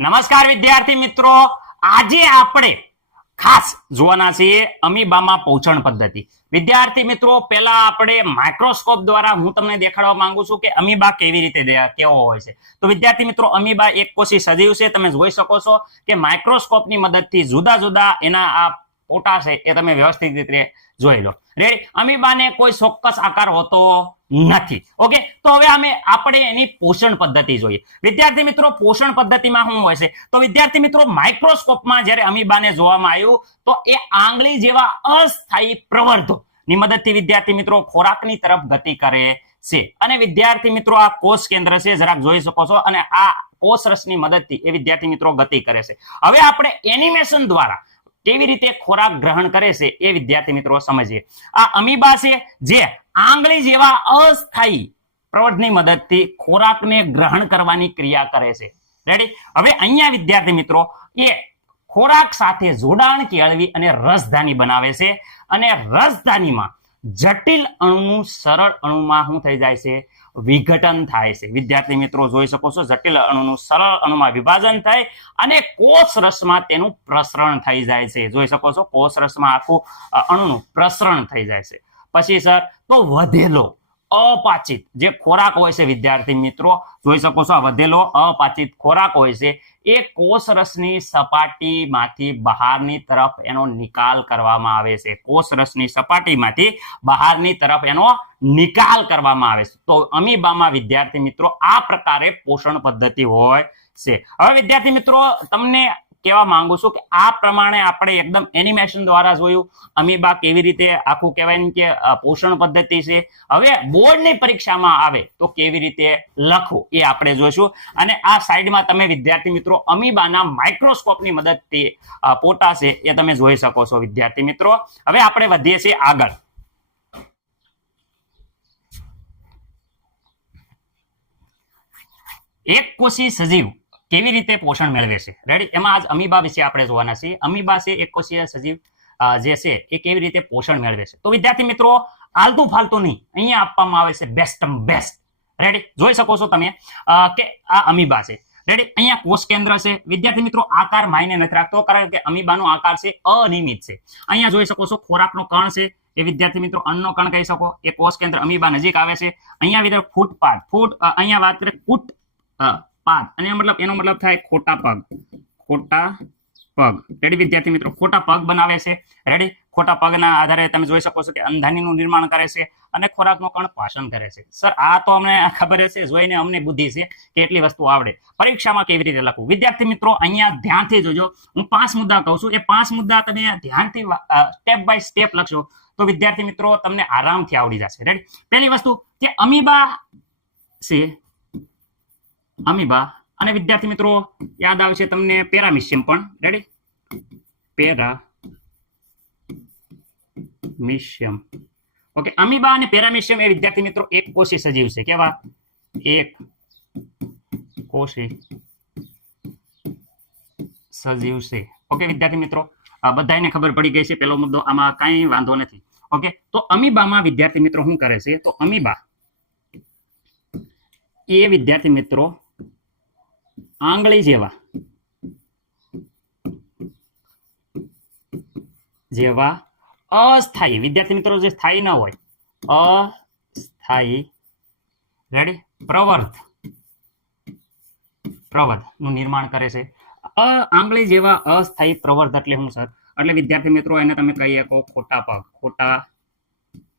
નમસ્કાર વિદ્યાર્થી મિત્રો. આજે આપણે ખાસ જોવાના છીએ અમીબામાં પોષણ પદ્ધતિ. વિદ્યાર્થી મિત્રો, પહેલા આપણે માઇક્રોસ્કોપ દ્વારા હું તમને દેખાડવા માંગુ છું કે અમીબા કેવી રીતે કેવો હોય છે. તો વિદ્યાર્થી મિત્રો, અમીબા એક કોષી સજીવ છે. તમે જોઈ શકો છો કે માઇક્રોસ્કોપની મદદથી જુદા જુદા એના આ પોટા છે એ તમે વ્યવસ્થિત રીતે જોઈ લો. રેડી અમીબાને કોઈ ચોક્કસ આકાર હોતો નથી. ઓકે તો હવે અમે આપણે એની પોષણ પદ્ધતિ જોઈએ. વિદ્યાર્થી મિત્રો, પોષણ પદ્ધતિમાં શું હોય છે? તો વિદ્યાર્થી મિત્રો માઇક્રોસ્કોપમાં જ્યારે અમીબાને જોવામાં આવ્યું, તો એ આંગળી જેવા અસ્થાયી પ્રવર્ધો ની મદદથી વિદ્યાર્થી મિત્રો ખોરાકની તરફ ગતિ કરે છે. અને વિદ્યાર્થી મિત્રો, આ કોષ કેન્દ્ર છે, જરાક જોઈ શકો છો. અને આ કોષ રસની મદદથી એ વિદ્યાર્થી મિત્રો ગતિ કરે છે. હવે આપણે એનિમેશન દ્વારા કેવી રીતે ખોરાક ગ્રહણ કરે છે એ વિદ્યાર્થી મિત્રો સમજીએ. આ અમીબા છે, જે આંગળી જેવા અસ્થાયી પ્રવર્ધની મદદથી ખોરાકને ગ્રહણ કરવાની ક્રિયા કરે છે. રેડી હવે અહીંયા વિદ્યાર્થી મિત્રો, એ ખોરાક સાથે જોડાણ કેળવી અને રસધાની બનાવે છે અને રસધાનીમાં જટિલ અણુનું સરળ અણુમાં શું થઈ જાય છે? વિઘટન થાય છે. વિદ્યાર્થી મિત્રો, જોઈ શકો છો, જટિલ અણુનું સરળ અણુમાં વિભાજન થાય અને કોષ રસમાં તેનું પ્રસરણ થઈ જાય છે. જોઈ શકો છો, કોષ રસમાં આખું અણુનું પ્રસરણ થઈ જાય છે. પછી સર, તો વધેલો, અપાચિત. જે ખોરાક હોય છે, વિદ્યાર્થી મિત્રો, જોઈ શકો છો વધેલો, અપાચિત ખોરાક હોય છે. એ કોષરસની સપાટીમાંથી બહારની તરફ એનો નિકાલ કરવામાં આવે છે. કોષરસની સપાટીમાંથી બહારની તરફ એનો નિકાલ કરવામાં આવે છે. તો અમીબામાં વિદ્યાર્થી મિત્રો, આ પ્રકારે પોષણ પદ્ધતિ હોય છે. હવે વિદ્યાર્થી મિત્રો, તમને કહેવા માંગુ છું કે આ પ્રમાણે આપણે એકદમ એનિમેશન દ્વારા જોયું. અમીબા કેવી રીતે આખું કહેવાય ને કે પોષણ પદ્ધતિ છે. હવે બોર્ડની પરીક્ષામાં આવે તો કેવી રીતે લખવું એ આપણે જોઈશું. અને આ સાઈડમાં તમે વિદ્યાર્થી મિત્રો અમીબાના માઇક્રોસ્કોપની મદદથી પોટા છે એ તમે જોઈ શકો છો વિદ્યાર્થી મિત્રો. હવે આપણે વધીએ છીએ આગળ. એક કોષી સજીવ કેવી રીતે પોષણ મેળવે છે? રેડી એમાં આજ અમીબા વિશે આપણે જોવાના છીએ. અમીબા છે એક કોષીય સજીવ જે છે એ કેવી રીતે પોષણ મેળવે છે? તો વિદ્યાર્થી મિત્રો, આલતુ ફાલતુ નહીં. અહીંયા આપવામાં આવે છે બેસ્ટ બેસ્ટ રેડી જોઈ શકો છો તમે કે આ અમીબા છે. રેડી અહીંયા કોષ કેન્દ્ર છે. વિદ્યાર્થી મિત્રો, આકાર માયને નથી રાખતો કારણ કે અમીબાનો આકાર છે અનિયમિત છે. અહીંયા જોઈ શકો છો ખોરાકનો કણ છે. એ વિદ્યાર્થી મિત્રો, અન્નનો કણ કહી શકો. એ કોષ કેન્દ્ર અમીબા નજીક આવે છે. અહીંયા વિદ્યાર્થી ફૂટપાથ. ફૂટ અહીંયા વાત કરીએ ફૂટ પાદ અને મતલબ, એનો મતલબ થાય ખોટા પગ. ખોટા પગ. રેડી વિદ્યાર્થી મિત્રો? ખોટા પગ બનાવે છે. રેડી ખોટા પગના આધારે તમે જોઈ શકો છો કે અંધાનીનું નિર્માણ કરે છે અને ખોરાકનો કણ પાચન કરે છે. સર આ તો અમને ખબર હશે, જોઈને અમને બુદ્ધિ છે કે એટલી વસ્તુ આવડે. પરીક્ષામાં કેવી રીતે લખવું? વિદ્યાર્થી મિત્રો, અહીંયા ધ્યાનથી જોજો. હું પાંચ મુદ્દા કહું છું. એ પાંચ મુદ્દા તમે ધ્યાનથી સ્ટેપ બાય સ્ટેપ લખશો તો વિદ્યાર્થી મિત્રો, તમને આરામથી આવડી જશે. રેડી પહેલી વસ્તુ કે અમીબા છે અમીબા અને વિદ્યાર્થી મિત્રો, યાદ આવશે તમને પેરામિશિયમ પણ. Ready paramecium okay amoeba અને પેરામિશિયમ એ વિદ્યાર્થી મિત્રો એક કોષી સજીવ છે. કેવા? એક કોષી સજીવ છે. ઓકે વિદ્યાર્થી મિત્રો બધાને ખબર પડી ગઈ છે. પેલો મુદ્દો આમાં કાંઈ વાંધો નથી. ઓકે તો અમીબામાં વિદ્યાર્થી મિત્રો શું કરે છે? તો અમીબા એ વિદ્યાર્થી મિત્રો આંગળી જેવા. જેવા અસ્થાયી. વિદ્યાર્થી મિત્રો, જે સ્થાયી ન હોય, અસ્થાયી. રેડી પ્રવર્ધ. નું નિર્માણ કરે છે. આંગળી જેવા અસ્થાયી પ્રવર્ધ એટલે શું, સર? એટલે વિદ્યાર્થી મિત્રો, એને તમે કહી શકો ખોટા પગ. ખોટા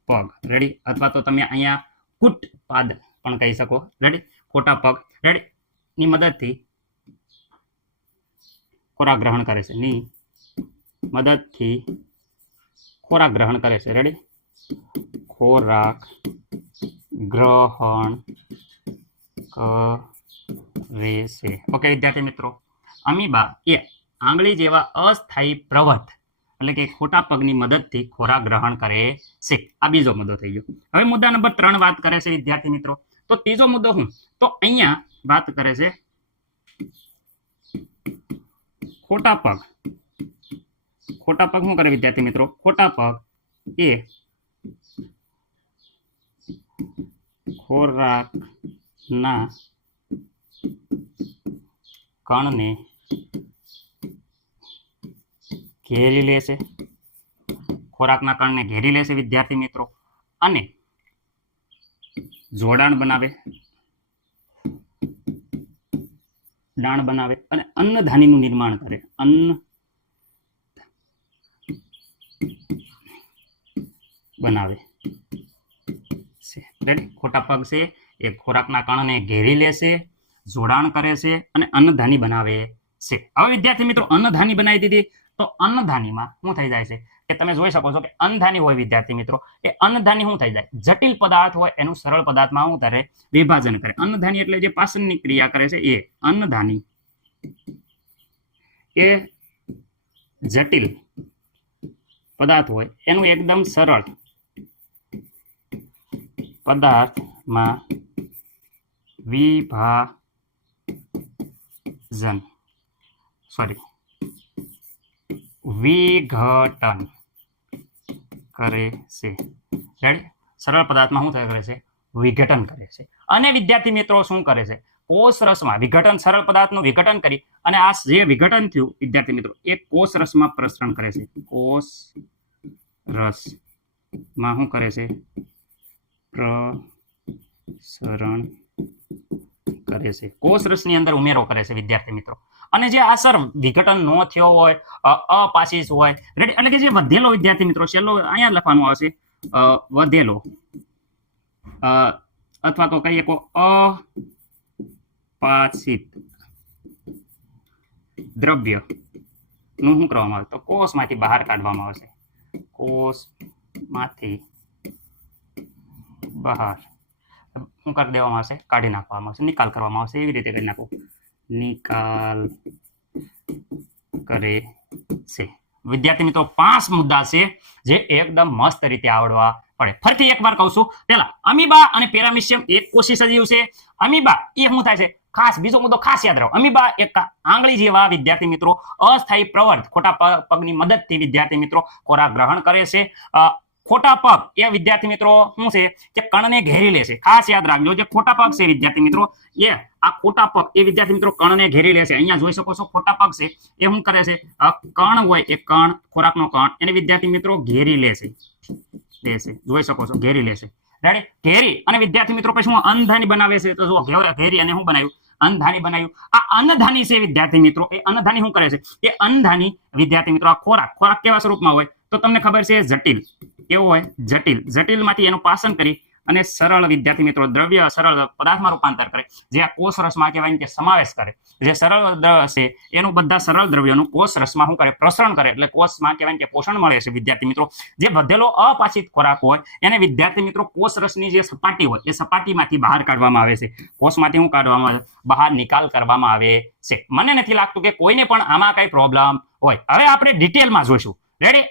પગ. રેડી અથવા તો તમે અહીંયા કુટ પાદ પણ કહી શકો. રેડી ખોટા પગ. રેડી ની મદદથી ખોરાક ગ્રહણ કરે છે. ની મદદથી ખોરાક ગ્રહણ કરે છે. રેડી ખોરાક ગ્રહણ કરે છે. ઓકે વિદ્યાર્થી મિત્રો, અમીબા એ આંગળી જેવા અસ્થાયી પ્રવત એટલે કે ખોટા પગની મદદથી ખોરાક ગ્રહણ કરે છે. આ બીજો મુદ્દો થઈ ગયો. હવે મુદ્દા નંબર ત્રણ વાત કરે છે વિદ્યાર્થી મિત્રો. તો ત્રીજો મુદ્દો હું તો અહીંયા વાત કરે છે ખોટા પગ ખોટા પગ શું કરે વિદ્યાર્થી મિત્રો? ખોટા પગ એ ખોરાકના કણને ઘેરી લેશે ખોરાકના કણને ઘેરી લેશે વિદ્યાર્થી મિત્રો. અને જોડાણ બનાવે. દાણ બનાવે અને અન્નધાનીનું નિર્માણ કરે. અન્ન બનાવે રેડી ખોટા પગ છે એ ખોરાકના કણને ઘેરી લેશે જોડાણ કરે છે અને અન્નધાની બનાવે છે. હવે વિદ્યાર્થી મિત્રો અન્નધાની બનાવી દીધી. તો અન્નધાનીમાં શું થઈ જાય છે? કે તમે જોઈ શકો છો કે અનધાની હોય વિદ્યાર્થી મિત્રો. એ અનધાની શું થઈ જાય? જટિલ પદાર્થ હોય, એનું સરળ પદાર્થમાં શું કરે? વિભાજન કરે. અનધાની એટલે જે પાચનની ક્રિયા કરે છે એ અનધાની. એ જટિલ પદાર્થ હોય, એનું એકદમ સરળ પદાર્થમાં વિભાજન. સોરી વિઘટન. કરે છે સરળ પદાર્થમાં શું થાય કરે છે? વિઘટન કરે છે. અને વિદ્યાર્થી મિત્રો શું કરે છે? કોષ રસમાં વિઘટન, સરળ પદાર્થનું વિઘટન કરી અને આ જે વિઘટન થયું, વિદ્યાર્થી મિત્રો, એ કોષ રસમાં પ્રસરણ કરે છે. કોષ રસમાં શું કરે છે? પ્રસરણ કરે છે. કોષ રસની અંદર ઉમેરો કરે છે, વિદ્યાર્થી મિત્રો. અને જે અસર વિઘટન નો થયો હોય, અ- અપાશિસ હોય એટલે કે જે વધેલો વિદ્યાર્થી મિત્રો, છેલ્લો અહીંયા લખવાનું આવશે વધેલો. અથવા તો કહીએ કો અપાસિત દ્રવ્યનું શું કરવામાં આવે? તો કોષમાંથી બહાર કાઢવામાં આવશે. કોષમાંથી બહાર. શું કરી દેવામાં આવશે? કાઢી નાખવામાં આવશે. નિકાલ કરવામાં આવશે. એવી રીતે કરી નાખું. નિકાલ કરે છે. વિદ્યાર્થી મિત્રો, પાંચ મુદ્દા છે જે એકદમ મસ્ત રીતે આવડવા પડે. ફરીથી એકવાર કહું છું પેલા અમીબા અને પેરામિશિયમ એક કોશી સજીવ છે. અમીબા, એ શું થાય છે? ખાસ બીજો મુદ્દો ખાસ યાદ રાખો અમીબા એક આંગળી જેવા વિદ્યાર્થી મિત્રો, અસ્થાયી પ્રવર્ત, ખોટા પગની મદદથી વિદ્યાર્થી મિત્રો ખોરાક ગ્રહણ કરે છે. ખોટા પગ. એ વિદ્યાર્થી મિત્રો શું છે? કે કણને ઘેરી લે ખાસ યાદ રાખજો જે ખોટા પગ છે વિદ્યાર્થી મિત્રો. એ આ ખોટા પગ. એ વિદ્યાર્થી મિત્રો કણને ઘેરી લે અહીંયા જોઈ શકો છો ખોટા પગ છે. એ શું કરે છે? કણ હોય એ કણ, ખોરાકનો કણ, એને વિદ્યાર્થી મિત્રો ઘેરી લે છે લે જોઈ શકો છો, ઘેરી લેશે. રેડી ઘેરી. અને વિદ્યાર્થી મિત્રો પછી હું અનધાની બનાવે છે. તો જો ઘેરી અને શું બનાવ્યું? અનધાની બનાવ્યું. આ અન્નધાની છે વિદ્યાર્થી મિત્રો. એ અન્નધાની શું કરે છે? એ અન્નધાની વિદ્યાર્થી મિત્રો આ ખોરાક. ખોરાક કેવા સ્વરૂપમાં હોય? તો તમને ખબર છે જટિલ. કેવો હોય? જટિલ. જટિલમાંથી એનું પાસન કરી અને સરળ વિદ્યાર્થી મિત્રો, દ્રવ્ય સરળ પદાર્થમાં રૂપાંતર કરે. જે આ કોષ રસમાં કહેવાય કે સમાવેશ કરે. જે સરળ હશે, એનું બધા સરળ દ્રવ્યોનું કોષ રસમાં શું કરે? પ્રસરણ કરે. એટલે કોષમાં કહેવાય કે પોષણ મળે છે, વિદ્યાર્થી મિત્રો. જે વધેલો અપાચિત ખોરાક હોય, એને વિદ્યાર્થી મિત્રો કોષ રસની જે સપાટી હોય, એ સપાટીમાંથી બહાર કાઢવામાં આવે છે. કોષમાંથી શું કાઢવામાં આવે? બહાર નિકાલ કરવામાં આવે છે. મને નથી લાગતું કે કોઈને પણ આમાં કઈ પ્રોબ્લેમ હોય. હવે આપણે ડિટેલમાં જોઈશું. રેડી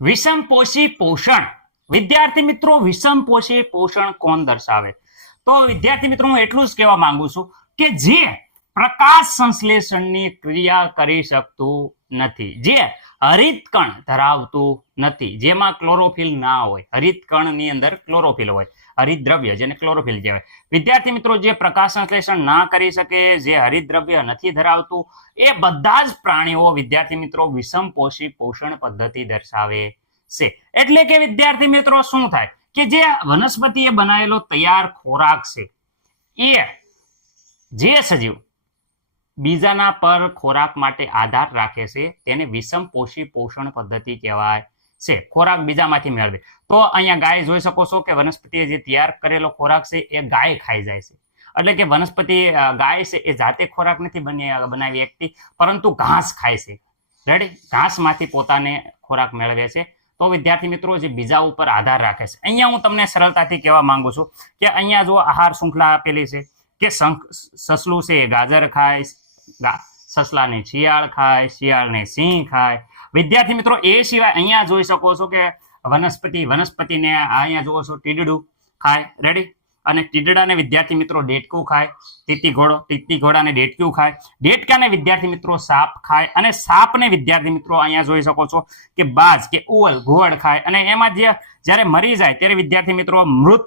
વિષમપોષી પોષણ. વિદ્યાર્થી મિત્રો વિષમપોષી પોષણ કોણ દર્શાવે? તો વિદ્યાર્થી મિત્રો, હું એટલું જ કહેવા માંગુ છું કે જે પ્રકાશ સંશ્લેષણની ક્રિયા કરી શકતું નથી, જે હરિતકણ ધરાવતું નથી, જેમાં ક્લોરોફિલ ના હોય. હરિતકણની અંદર ક્લોરોફિલ હોય. હરિતદ્રવ્ય જેને ક્લોરોફિલ કહેવાય. વિદ્યાર્થી મિત્રો, જે પ્રકાશ સંશ્લેષણ ના કરી શકે, જે હરિદ્રવ્ય નથી ધરાવતું, એ બધા જ પ્રાણીઓ, વિદ્યાર્થી મિત્રો વિષમપોષી પોષણ પદ્ધતિ દર્શાવે છે. એટલે કે વિદ્યાર્થી મિત્રો, શું થાય? કે જે વનસ્પતિએ બનાવેલો તૈયાર ખોરાક છે, એ જે સજીવ બીજાના પર ખોરાક માટે આધાર રાખે છે, તેને વિષમપોષી પોષણ પદ્ધતિ કહેવાય. છે, ખોરાક બીજામાંથી મેળવે. તો અહીંયા ગાય જોઈ શકો છો કે વનસ્પતિએ જે તૈયાર કરેલો ખોરાક છે, એ ગાય ખાઈ જાય છે. એટલે કે વનસ્પતિ ગાય છે, એ જાતે ખોરાક નથી બની બનાવી એકતી, પરંતુ ઘાસ ખાય છે. રેડી ઘાસમાંથી પોતાને ખોરાક મેળવે છે. તો વિદ્યાર્થી મિત્રો, જે બીજા ઉપર આધાર રાખે છે. અહીંયા હું તમને સરળતાથી કહેવા માંગુ છું કે અહીંયા જો આહાર શૃંખલા આપેલી છે કે સસલું છે ગાજર ખાય સસલાને શિયાળ ખાય, શિયાળને સિંહ ખાય વિદ્યાર્થી મિત્રો, એ સિવાય અહીંયા જોઈ શકો છો કે વનસ્પતિ, વનસ્પતિને અહીંયા જુઓ છો, ટીડડું ખાય રેડી અને ટીડડાને વિદ્યાર્થી મિત્રો ડેટકું ખાય તીતી ઘોડો તીતી ઘોડાને ડેટક્યું ખાય. ડેટકાને વિદ્યાર્થી મિત્રો સાપ ખાય અને સાપને વિદ્યાર્થી મિત્રો અહીંયા જોઈ શકો છો કે બાજ કે ઉવલ, ઘુવડ ખાય. અને એમાં જે જ્યારે મરી જાય ત્યારે વિદ્યાર્થી મિત્રો મૃત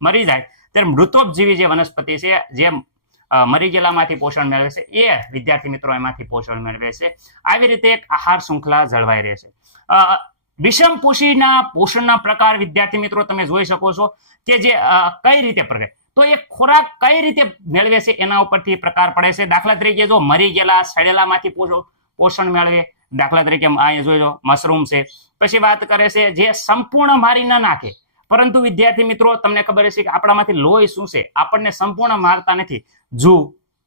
મરી જાય, ત્યારે મૃતોપજીવી જે વનસ્પતિ છે, જે મરી ગયેલામાંથી પોષણ મેળવે છે એ વિદ્યાર્થી મિત્રો એમાંથી પોષણ મેળવે છે આવી રીતે એક આહાર શૃંખલા જળવાઈ રહે છે અ, વિષમ પોષીના પોષણના પ્રકાર વિદ્યાર્થી મિત્રો તમે જોઈ શકો છો કે જે કઈ રીતે પ્રકાર તો એ ખોરાક કઈ રીતે મેળવે છે એના ઉપરથી પ્રકાર પડે છે. દાખલા તરીકે જો મરી ગયેલા સડેલામાંથી પોષ- પોષણ મેળવે દાખલા તરીકે અહીંયા જોજો મશરૂમ છે. પછી વાત કરે છે જે સંપૂર્ણ મારી ન નાખે. પરંતુ વિદ્યાર્થી મિત્રો, તમને ખબર હશે કે આપણામાંથી લોહી શું છે? આપણને સંપૂર્ણ મારતા નથી. જુ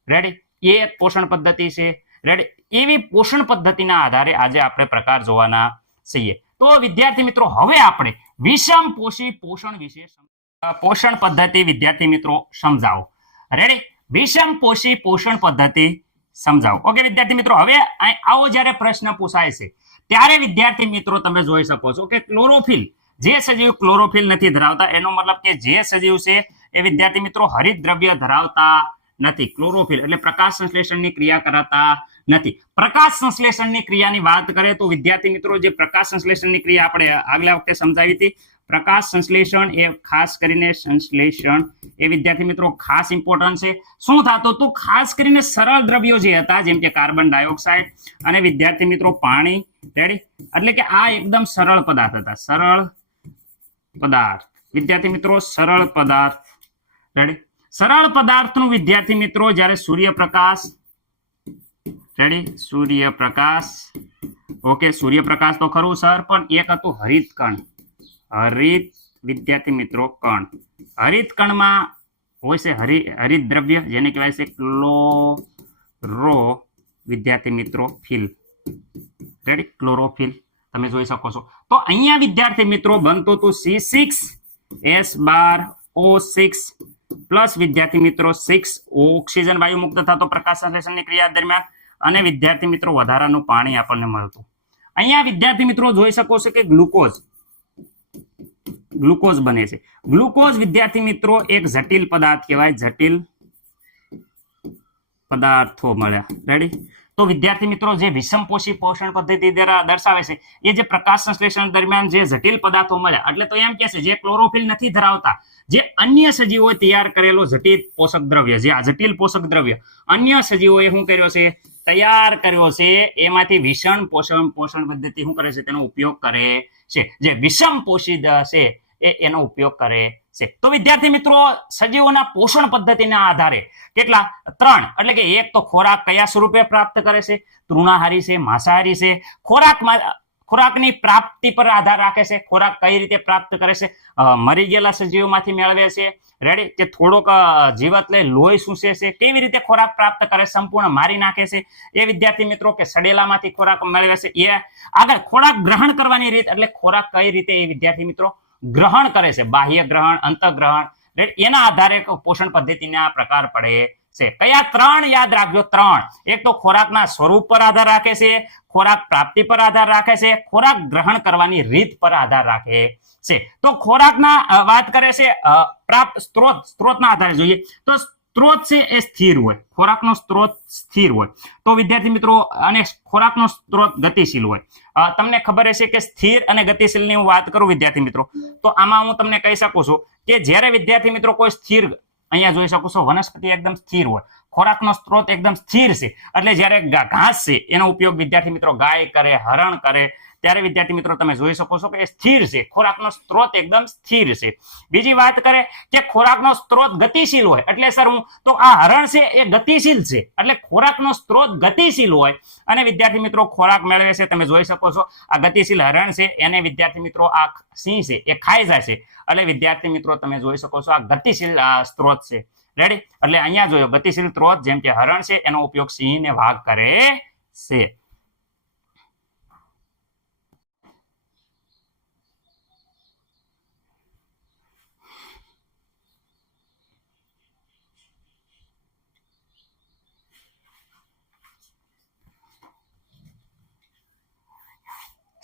રેડી એ એક પોષણ પદ્ધતિ છે. રેડી એવી પોષણ પદ્ધતિના આધારે આજે આપણે પ્રકાર જોવાના છીએ. તો વિદ્યાર્થી મિત્રો, હવે આપણે વિષમ પોષી પોષણ વિશે પોષણ પદ્ધતિ વિદ્યાર્થી મિત્રો, સમજાવો. રેડી વિષમ પોષી પોષણ પદ્ધતિ સમજાવો. ઓકે વિદ્યાર્થી મિત્રો, હવે આવો જ્યારે પ્રશ્ન પૂછાય છે, ત્યારે વિદ્યાર્થી મિત્રો તમે જોઈ શકો છો કે ક્લોરોફિલ જે સજીવ ક્લોરોફિલ નથી ધરાવતા, એનો મતલબ કે જે સજીવ છે એ વિદ્યાર્થી મિત્રો હરિત દ્રવ્ય ધરાવતા નથી ક્લોરોફિલ એટલે પ્રકાશ સંશ્લેષણની ક્રિયા કરાતા નથી. પ્રકાશ સંશ્લેષણની ક્રિયાની વાત કરીએ તો વિદ્યાર્થી મિત્રો જે પ્રકાશ સંશ્લેષણની ક્રિયા આપણે આગલા વખતે સમજાવી હતી, પ્રકાશ સંશ્લેષણ એ ખાસ કરીને સંશ્લેષણ એ વિદ્યાર્થી મિત્રો ખાસ ઇમ્પોર્ટન્ટ છે. શું થતું? તો ખાસ કરીને સરળ દ્રવ્યો જે હતા, જેમ કે કાર્બન ડાયોક્સાઇડ અને વિદ્યાર્થી મિત્રો પાણી રેડી એટલે કે આ એકદમ સરળ પદાર્થ હતા, સરળ પદાર્થ. વિદ્યાર્થી મિત્રો, સરળ પદાર્થ. રેડી સરળ પદાર્થનું વિદ્યાર્થી મિત્રો, જ્યારે સૂર્યપ્રકાશ રેડી સૂર્યપ્રકાશ. ઓકે સૂર્યપ્રકાશ તો ખરું, સર, પણ એક હતું હરિત કણ હરિત વિદ્યાર્થી મિત્રો, કણ. હરિત કણમાં હોય છે હરિ હરિત દ્રવ્ય જેને કહેવાય છે ક્લોરો વિદ્યાર્થી મિત્રો, ફિલ. Ready chlorophyll. તમે જોઈ શકો છો. તો અહીંયા વિદ્યાર્થી મિત્રો બનતો હતું સી સિક્સ એસ બાર ઓ સિક્સ પ્લસ વિદ્યાર્થી મિત્રો સિક્સ ઓક્સિજન વાયુ મુક્ત થતો પ્રકાશ સંશ્લેષણની ક્રિયા દરમિયાન અને વિદ્યાર્થી મિત્રો વધારાનું પાણી આપણને મળતું. અહીંયા વિદ્યાર્થી મિત્રો જોઈ શકો છો કે ગ્લુકોઝ ગ્લુકોઝ બને છે. ગ્લુકોઝ વિદ્યાર્થી મિત્રો એક જટિલ પદાર્થ કહેવાય, જટિલ પદાર્થો મળ્યા. રેડી તો વિદ્યાર્થી મિત્રો, જે વિષમપોષી પોષણ પદ્ધતિ દ્વારા દર્શાવે છે, એ જે પ્રકાશ સંશ્લેષણ દરમિયાન જે જટિલ પદાર્થો મળ્યા, એટલે તો એમ કે છે, જે ક્લોરોફિલ નથી ધરાવતા, જે અન્ય સજીવોએ તૈયાર કરેલો જટિલ પોષક દ્રવ્ય, જે આ જટિલ પોષક દ્રવ્ય, અન્ય સજીવોએ શું કર્યો છે, તૈયાર કર્યો છે, એમાંથી વિષમ પોષણ પોષણ પદ્ધતિ શું કરે છે, તેનો ઉપયોગ કરે છે. જે વિષમ પોષી છે એ એનો ઉપયોગ કરે છે. તો વિદ્યાર્થી મિત્રો, સજીવોના પોષણ પદ્ધતિના આધારે કેટલા? ત્રણ. એટલે કે એક તો ખોરાક કયા સ્વરૂપે પ્રાપ્ત કરે છે? તૃણાહારી છે, માંસાહારી છે. ખોરાકમાં ખોરાકની પ્રાપ્તિ પર આધાર રાખે છે. ખોરાક કઈ રીતે પ્રાપ્ત કરે છે? મરી ગયેલા સજીવોમાંથી મેળવે છે. રેડી કે થોડોક જીવત લઈ લોહી સૂસે છે. કેવી રીતે ખોરાક પ્રાપ્ત કરે? સંપૂર્ણ મારી નાખે છે. એ વિદ્યાર્થી મિત્રો, કે સડેલામાંથી ખોરાક મેળવે છે. એ આગળ ખોરાક ગ્રહણ કરવાની રીત, એટલે ખોરાક કઈ રીતે? એ વિદ્યાર્થી મિત્રો ગ્રહણ કરે છે, બાહ્ય ગ્રહણ, અંતઃગ્રહણ? એના આધારે પોષણ પદ્ધતિના પ્રકાર પડે છે. કયા ત્રણ યાદ રાખજો? ત્રણ. એક તો ખોરાકના સ્વરૂપ પર આધાર રાખે છે, ખોરાક પ્રાપ્તિ પર આધાર રાખે છે, ખોરાક ગ્રહણ કરવાની રીત પર આધાર રાખે છે. તો ખોરાકના વાત કરે છે પ્રાપ્ત સ્ત્રોત, સ્ત્રોતના આધારે જોઈએ. તો સ્ત્રોત છે એ સ્થિર હોય. ખોરાકનો સ્ત્રોત સ્થિર હોય. તો વિદ્યાર્થી મિત્રો, અને ખોરાકનો સ્ત્રોત ગતિશીલ હોય. તમને ખબર હશે કે સ્થિર અને ગતિશીલની હું વાત કરું વિદ્યાર્થી મિત્રો, તો આમાં હું તમને કહી શકું છું કે જ્યારે વિદ્યાર્થી મિત્રો કોઈ સ્થિર અહીંયા જોઈ શકો છો, વનસ્પતિ એકદમ સ્થિર હોય. ખોરાકનો સ્ત્રોત એકદમ સ્થિર છે. એટલે જ્યારે ઘાસ છે, એનો ઉપયોગ વિદ્યાર્થી મિત્રો ગાય કરે, હરણ કરે ત્યારે વિદ્યાર્થી મિત્રો તમે જોઈ શકો છો કે સ્થિર છે. ખોરાકનો સ્ત્રોત એકદમ સ્થિર છે. બીજી વાત કરે કે ખોરાકનો સ્ત્રોત ગતિશીલ હોય. એટલે સર હું તો આ હરણ છે એ ગતિશીલ છે. એટલે ખોરાકનો સ્ત્રોત ગતિશીલ હોય. અને વિદ્યાર્થી મિત્રો ખોરાક મેળવે છે. તમે જોઈ શકો છો આ ગતિશીલ હરણ છે. એને વિદ્યાર્થી મિત્રો આ સિંહ છે. એ ખાઈ જાય છે. એટલે વિદ્યાર્થી મિત્રો તમે જોઈ શકો છો આ ગતિશીલ સ્ત્રોત છે. રેડી એટલે અહીંયા જોયો ગતિશીલ સ્ત્રોત જેમ કે હરણ છે. એનો ઉપયોગ સિંહ ને વાઘ કરે છે.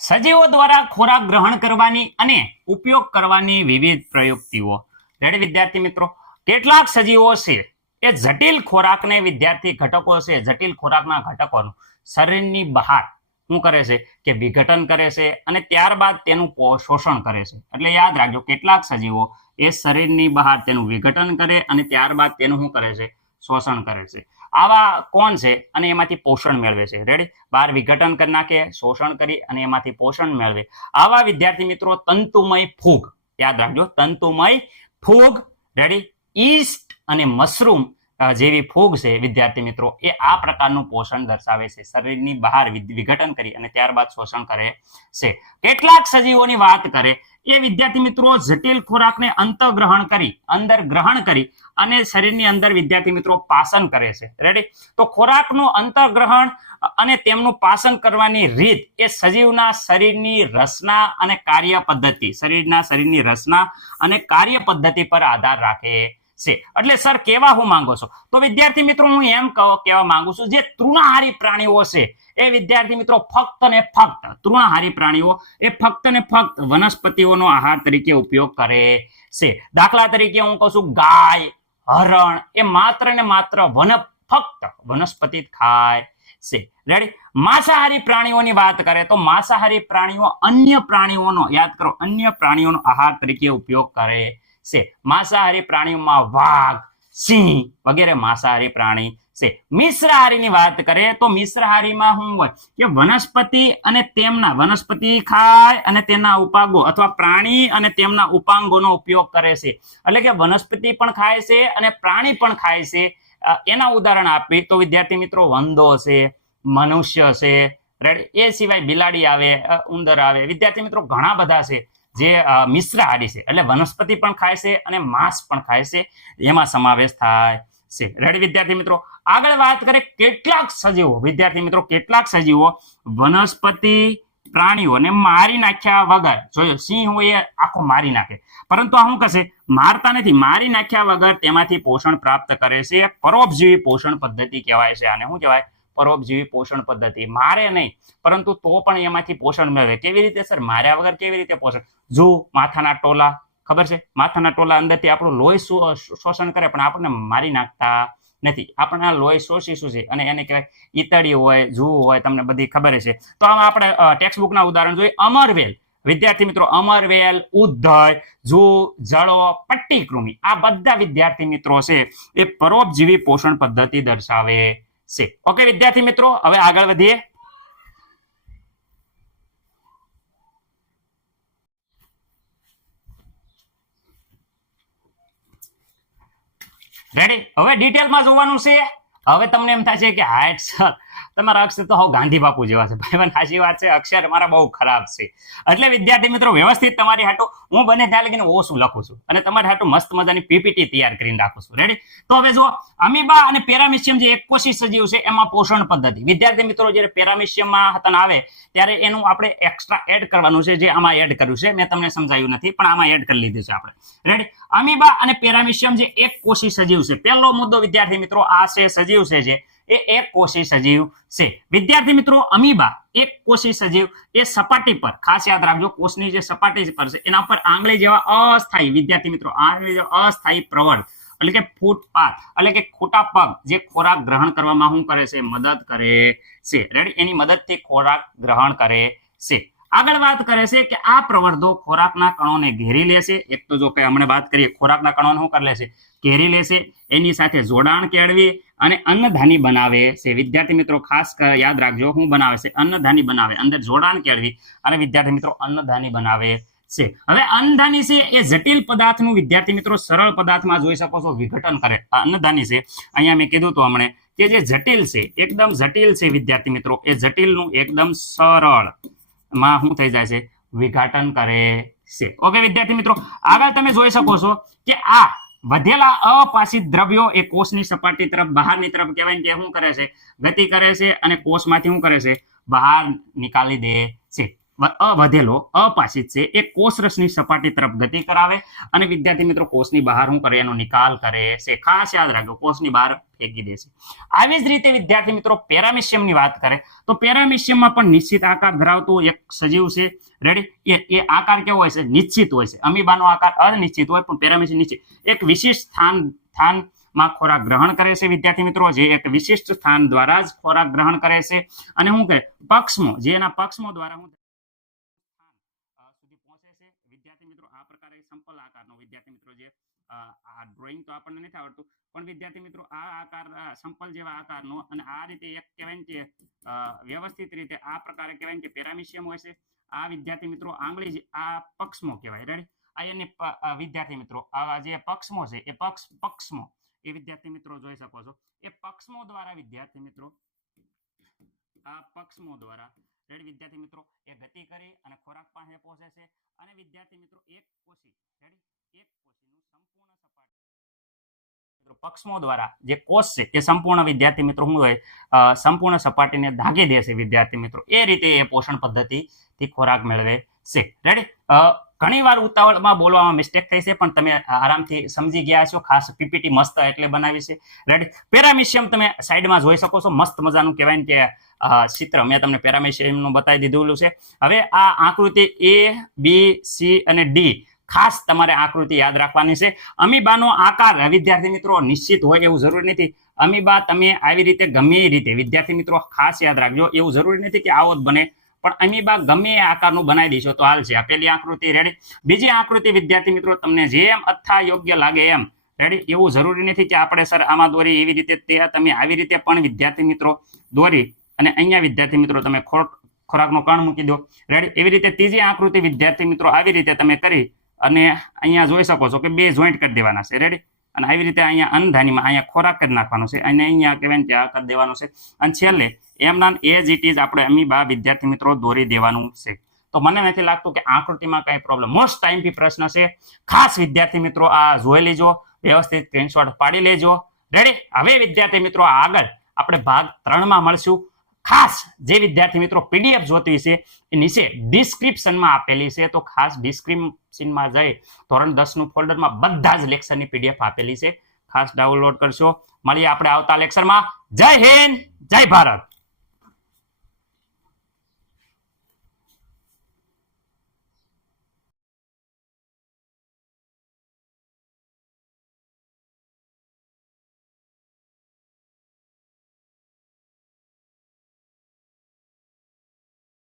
સજીવો દ્વારા ખોરાક ગ્રહણ કરવાની અને ઉપયોગ કરવાની વિવિધ પ્રયુક્તિઓ. રેડી વિદ્યાર્થી મિત્રો? કેટલાક સજીવો છે એ જટિલ ખોરાકને વિદ્યાર્થી ઘટકો છે, જટિલ ખોરાકના ઘટકોનું. શરીરની બહાર શું કરે છે કે વિઘટન કરે છે અને ત્યારબાદ તેનું શોષણ કરે છે. એટલે યાદ રાખજો, કેટલાક સજીવો એ શરીરની બહાર તેનું વિઘટન કરે અને ત્યારબાદ તેનું શું કરે છે? શોષણ કરે છે. આવા કોણ છે અને એમાંથી પોષણ મેળવે છે? રેડી બહાર વિઘટન કરી નાખે શોષણ કરી અને એમાંથી પોષણ મેળવે. આવા વિદ્યાર્થી મિત્રો, તંતુમય ફૂગ. યાદ રાખજો, તંતુમય ફૂગ. રેડી ઈસ્ટ અને મશરૂમ જેવી ફૂગ છે, વિદ્યાર્થી મિત્રો, એ આ પ્રકારનું પોષણ દર્શાવે છે. શરીરની બહાર વિઘટન કરી અને ત્યારબાદ શોષણ કરે છે. કેટલાક સજીવોની વાત કરે, એ વિદ્યાર્થી મિત્રો જટિલ ખોરાકને અંતગ્રહણ કરી, અંદર ગ્રહણ કરી અને શરીરની અંદર વિદ્યાર્થી મિત્રો પાચન કરે છે. રેડી તો ખોરાકનું અંતર્ગ્રહણ અને તેમનું પાચન કરવાની રીત એ સજીવના શરીરની રચના અને કાર્ય પદ્ધતિ, શરીરના શરીરની રચના અને કાર્ય પદ્ધતિ પર આધાર રાખે છે. એટલે સર, કેવા હું માંગો છો? તો વિદ્યાર્થી મિત્રો, હું એમ કહો- કહેવા માંગુ છું, જે તૃણાહારી પ્રાણીઓ છે, એ વિદ્યાર્થી મિત્રો ફક્ત ને ફક્ત, તૃણાહારી પ્રાણીઓ, એ ફક્ત ને ફક્ત વનસ્પતિઓનો આહાર તરીકે ઉપયોગ કરે છે. દાખલા તરીકે હું કહું છું, ગાય, હરણ, એ માત્ર ને માત્ર વન, ફક્ત વનસ્પતિ ખાય છે. રેડી માંસાહારી પ્રાણીઓની વાત કરે તો માંસાહારી પ્રાણીઓ અન્ય પ્રાણીઓનો, યાદ કરો, અન્ય પ્રાણીઓનો આહાર તરીકે ઉપયોગ કરે છે. માંસાહારી પ્રાણીઓમાં વાઘ, સિંહ વગેરે માંસાહારી પ્રાણી છે. મિશ્રાહારીની વાત કરીએ તો મિશ્રાહારીમાં શું હોય કે વનસ્પતિ અને તેમના, વનસ્પતિ ખાય અને તેના ઉપાંગો અથવા પ્રાણી અને તેમના ઉપાંગોનો ઉપયોગ કરે છે. એટલે કે વનસ્પતિ પણ ખાય છે અને પ્રાણી પણ ખાય છે. એના ઉદાહરણ આપી તો વિદ્યાર્થી મિત્રો વંદો છે, મનુષ્ય છે એ સિવાય બિલાડી આવે ઉંદર આવે. વિદ્યાર્થી મિત્રો ઘણા બધા છે. જે મિશ્ર મિશ્રાહારી છે. એટલે વનસ્પતિ પણ ખાય છે અને માંસ પણ ખાય છે. એમાં સમાવેશ થાય છે. રેડી વિદ્યાર્થી મિત્રો? આગળ વાત કરીએ કેટલાક સજીવો. વિદ્યાર્થી મિત્રો, કેટલાક સજીવો વનસ્પતિ પ્રાણીઓને મારી નાખ્યા વગર, જોયો, સિંહ હોય આખો મારી નાખે. પરંતુ આ શું કહેશે મારતા નથી. મારી નાખ્યા વગર તેમાંથી પોષણ પ્રાપ્ત કરે છે. પરોપજીવી પોષણ પદ્ધતિ કહેવાય છે. આને શું કહેવાય? પરોપજીવી પોષણ પદ્ધતિ. મારે નહીં, પરંતુ તો પણ એમાંથી પોષણ મેળવે. કેવી રીતે, સર? માર્યા વગર કેવી રીતે પોષણ? જુ, માથાના ટોલા, ખબર છે? માથાના ટોલા અંદરથી આપણું લોહી શો- શોષણ કરે, પણ આપણને મારી નાખતા નથી. આપણે આ લોહી શોષીશું છે, અને એને કહેવાય ઈતળી હોય, જૂ હોય, તમને બધી ખબર છે તો આમાં આપણે ટેક્સ્ટ બુકના ઉદાહરણ જોઈએ. અમરવેલ. વિદ્યાર્થી મિત્રો, અમરવેલ, ઉદ્ધય, જૂ, જળો પટ્ટી કૃમિ આ બધા વિદ્યાર્થી મિત્રો છે, એ પરોપજીવી પોષણ પદ્ધતિ દર્શાવે. છે ઓકે વિદ્યાર્થી મિત્રો, હવે આગળ વધીએ. રેડી હવે ડિટેલમાં જોવાનું છે. હવે તમને એમ થાય છે કે હાઈટ સર તમારા અક્ષર તો હવે ગાંધી બાપુ જેવા છે. ભાઈ સાચી વાત છે, અક્ષર મારા બહુ ખરાબ છે. એટલે વિદ્યાર્થી મિત્રો, વ્યવસ્થિત તમારી હાટો હું બને ત્યાં લગીને ઓછું લખું છું અને તમારી હાટો મસ્ત મજાની પીપીટી તૈયાર કરીને રાખું છું. રેડી તો હવે જુઓ, અમીબા અને પેરામિશિયમ જે એકકોશી સજીવ છે, એમાં પોષણ પદ્ધતિ. વિદ્યાર્થી મિત્રો, જ્યારે પેરામિશિયમમાં હતન આવે, ત્યારે એનું આપણે એક્સ્ટ્રા એડ કરવાનું છે, જે આમાં એડ કર્યું છે. મેં તમને સમજાયું નથી, પણ આમાં એડ કરી લીધું છે આપણે. રેડી અમીબા અને પેરામિશિયમ જે એક કોશી સજીવ છે. પહેલો મુદ્દો વિદ્યાર્થી મિત્રો, આ છે સજીવ છે જે એ એક કોષી સજીવ છે. વિદ્યાર્થી મિત્રો, અમીબા એક કોષી સજીવ. એ સપાટી પર, ખાસ યાદ રાખજો, કોષની જે સપાટી પર છે, એના પર આંગળી જેવા અસ્થાયી, વિદ્યાર્થી મિત્રો, આંગળી જેવા અસ્થાયી પ્રવળ, એટલે કે ફૂટપાથ, એટલે કે ખોટા પગ, જે ખોરાક ગ્રહણ કરવામાં શું કરે છે? મદદ કરે છે. રેડી એની મદદથી ખોરાક ગ્રહણ કરે છે. આગળ વાત કરે છે કે આ પ્રવર્ધો ખોરાકના કણોને ઘેરી લેશે એક તો જો કે હમણાં વાત કરીએ, ખોરાકના કણોને શું કરી લેશે ઘેરી લેશે એની સાથે જોડાણ કેળવી અને અન્નધાની બનાવે છે. વિદ્યાર્થી મિત્રો, ખાસ યાદ રાખજો શું બનાવે છે. અન્નધાની બનાવે, અંદર જોડાણ કેળવી અને વિદ્યાર્થી મિત્રો, અન્નધાની બનાવે છે. હવે અન્નધાની છે એ જટિલ પદાર્થનું, વિદ્યાર્થી મિત્રો, સરળ પદાર્થમાં જોઈ શકો છો, વિઘટન કરે. અન્નધાની છે. અહીંયા મેં કીધું તું હમણે કે જે જટિલ છે, એકદમ જટિલ છે વિદ્યાર્થી મિત્રો, એ જટિલનું એકદમ સરળ માં શું થઈ જાય છે? વિઘાટન કરે છે. ઓકે વિદ્યાર્થી મિત્રો, આગળ તમે જોઈ શકો છો કે આ વધેલા અપાસિત દ્રવ્યો એ કોષની સપાટી તરફ, બહારની તરફ કહેવાય કે શું કરે છે? ગતિ કરે છે અને કોષમાંથી શું કરે છે? બહાર નીકાળી દે છે. વ- વધેલો અપાસિત છે, એ કોષરસની સપાટી તરફ ગતિ કરાવે અને વિદ્યાર્થી મિત્રો, કોષની બહાર શું કરે એનો નિકાલ કરે છે. ખાસ યાદ રાખજો, કોષની બહાર ફેંકી દેશે આવી જ રીતે વિદ્યાર્થી મિત્રો, પેરામિશિયમની વાત કરે, તો પેરામિશિયમમાં પણ નિશ્ચિત આકાર ધરાવતું એક સજીવ છે. રેડી એ એ આકાર કેવો હોય છે? નિશ્ચિત હોય છે. અમીબાનો આકાર અનિશ્ચિત હોય, પણ પેરામિશિયમ નિશ્ચિત. એક વિશિષ્ટ સ્થાન, સ્થાનમાં ખોરાક ગ્રહણ કરે છે વિદ્યાર્થી મિત્રો, જે એક વિશિષ્ટ સ્થાન દ્વારા જ ખોરાક ગ્રહણ કરે છે. અને શું કહે, પક્ષમો જે એના પક્ષમો દ્વારા શું અ, સુધી પહોંચે છે વિદ્યાર્થી મિત્રો મિત્રો આ પ્રકારે સંપલ આકારનો વિદ્યાર્થી મિત્રો જે અ, આ ડ્રોઈંગ તો આપણને નથી આવડતું. પણ વિદ્યાર્થી મિત્રો, આ આકાર સંપલ જેવા આકારનો અને આ રીતે એક કહેવાય કે વ્યવસ્થિત રીતે આ પ્રકારે કહેવાય કે પેરામિશિયમ હોય છે. આ વિદ્યાર્થી મિત્રો આંગળી આ પક્ષમો કહેવાય. રેડી આ એને વિદ્યાર્થી મિત્રો આ જે પક્ષમો છે, એ પક્ષ, પક્ષમો, એ વિદ્યાર્થી મિત્રો જોઈ શકો છો. એ પક્ષમો દ્વારા વિદ્યાર્થી મિત્રો, આ પક્ષમો દ્વારા રેડ વિદ્યાર્થી મિત્રો, એ ગતિ કરી અને ખોરાક પાસે પહોંચે છે. અને વિદ્યાર્થી મિત્રો, એક કોશી રેડી એક કોશીનું સંપૂર્ણ પક્ષમો દ્વારા જે કોષ છે એ સંપૂર્ણ વિદ્યાર્થી મિત્રો શું હોય? સંપૂર્ણ સપાટીને ધાગી દેશે વિદ્યાર્થી મિત્રો. એ રીતે એ પોષણ પદ્ધતિથી ખોરાક મેળવે છે. રેડી ઘણી વાર ઉતાવળમાં બોલવામાં મિસ્ટેક થઈ છે, પણ તમે આરામથી સમજી ગયા છો ખાસ પીપીટી મસ્ત એટલે બનાવી છે. રેડી પેરામિશિયમ તમે સાઈડમાં જોઈ શકો છો. મસ્ત મજાનું કહેવાય કે ચિત્ર. મેં તમને પેરામિશિયમનું બતાવી દીધેલું છે. હવે આ આકૃતિ એ, બી, સી અને ડી ખાસ તમારે આકૃતિ યાદ રાખવાની છે. અમીબાનો આકાર વિદ્યાર્થી મિત્રો નિશ્ચિત હોય એવું જરૂરી નથી. અમીબા, તમે આવી રીતે ગમે એ રીતે, વિદ્યાર્થી મિત્રો ખાસ યાદ રાખજો, એવું જરૂરી નથી કે આવો જ બને. પણ અમીબા ગમે એ આકારનું બનાવી દઈશું તો હાલ છે. આ પેલી આકૃતિ રેડી બીજી આકૃતિ વિદ્યાર્થી મિત્રો તમને જેમ અથા યોગ્ય લાગે એમ. રેડી એવું જરૂરી નથી કે આપણે સર આમાં દોરી, એવી રીતે તે તમે આવી રીતે પણ વિદ્યાર્થી મિત્રો દોરી અને અહીંયા વિદ્યાર્થી મિત્રો તમે ખોરાક ખોરાકનો કણ મૂકી દો. રેડી એવી રીતે ત્રીજી આકૃતિ વિદ્યાર્થી મિત્રો આવી રીતે તમે કરી અને અહીંયા જોઈ શકો છો કે બે જોઈન્ટ કરી દેવાના છે. રેડી અને આવી રીતે અહીંયા અનધાનીમાં અહીંયા ખોરાક કરી નાખવાનો છે. અને અહીંયા કહેવાય આ કરી દેવાનો છે. અને છેલ્લે, એમના એજ ઇટ ઇઝ આપણે અમીબા વિદ્યાર્થી મિત્રો દોરી દેવાનું છે. તો મને નથી લાગતું કે આકૃતિમાં કઈ પ્રોબ્લેમ મોસ્ટ ટાઈમ પ્રશ્ન છે. ખાસ વિદ્યાર્થી મિત્રો, આ જોઈ લેજો. વ્યવસ્થિત સ્ક્રીનશોટ પાડી લેજો. રેડી હવે વિદ્યાર્થી મિત્રો આગળ આપણે ભાગ ત્રણમાં મળશું. ખાસ જે વિદ્યાર્થી મિત્રો પીડીએફ જોતી છે એ નીચે ડિસ્ક્રિપ્શનમાં આપેલી છે. તો ખાસ ડિસ્ક્રિપ્શનમાં જઈ, ધોરણ દસનું ફોલ્ડરમાં બધા જ લેક્ચરની પીડીએફ આપેલી છે. ખાસ ડાઉનલોડ કરશો. મળીએ આપણે આવતા લેક્ચરમાં જય હિન્દ, જય ભારત.